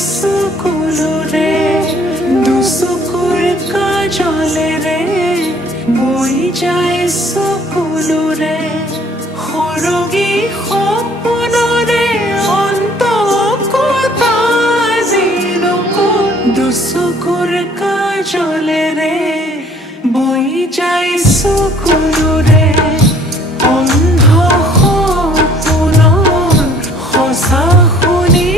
সুকুলুৰে দুসুকুৰ কাজলে ৰে বই যায় সুকুলুৰে হৰগি সপনৰে দুসুকুৰ কাজলে ৰে বই যায় সুকুলুৰে অন্ধ সপনৰ সঁচা শুনি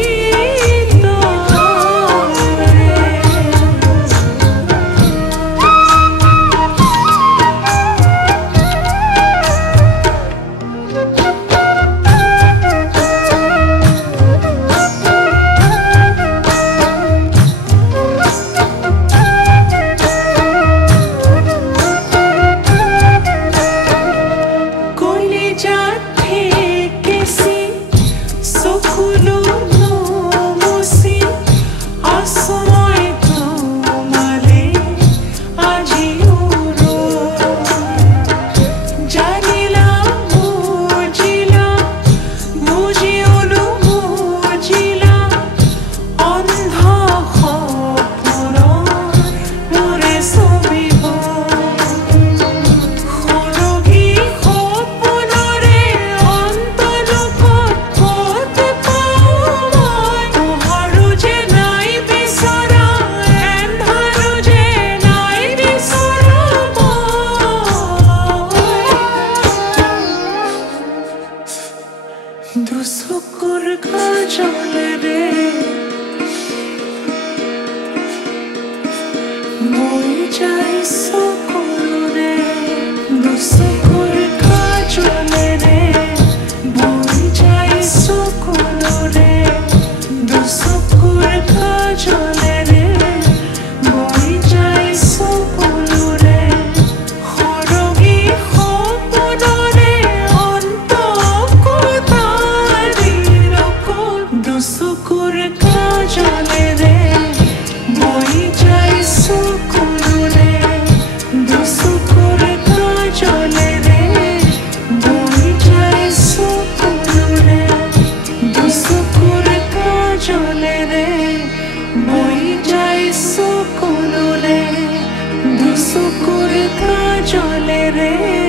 দুসুকুর কাজলে রে বই যায় সুকুলুরে দুসুকুর কাজলে রে বই যায় সুকুলুরে দুসুকুর কাজলে রে বই যায় সুকুলুরে হরগি সপনরে দুসুকুর কাজলে রে বই যায় সুকুলুরে দুসুকুর কাজলে রে বই যায় সুকুলুরে দুসুকুর কাজলে রে বই যায় সুকুলুরে দুসুকুর কাজলে রে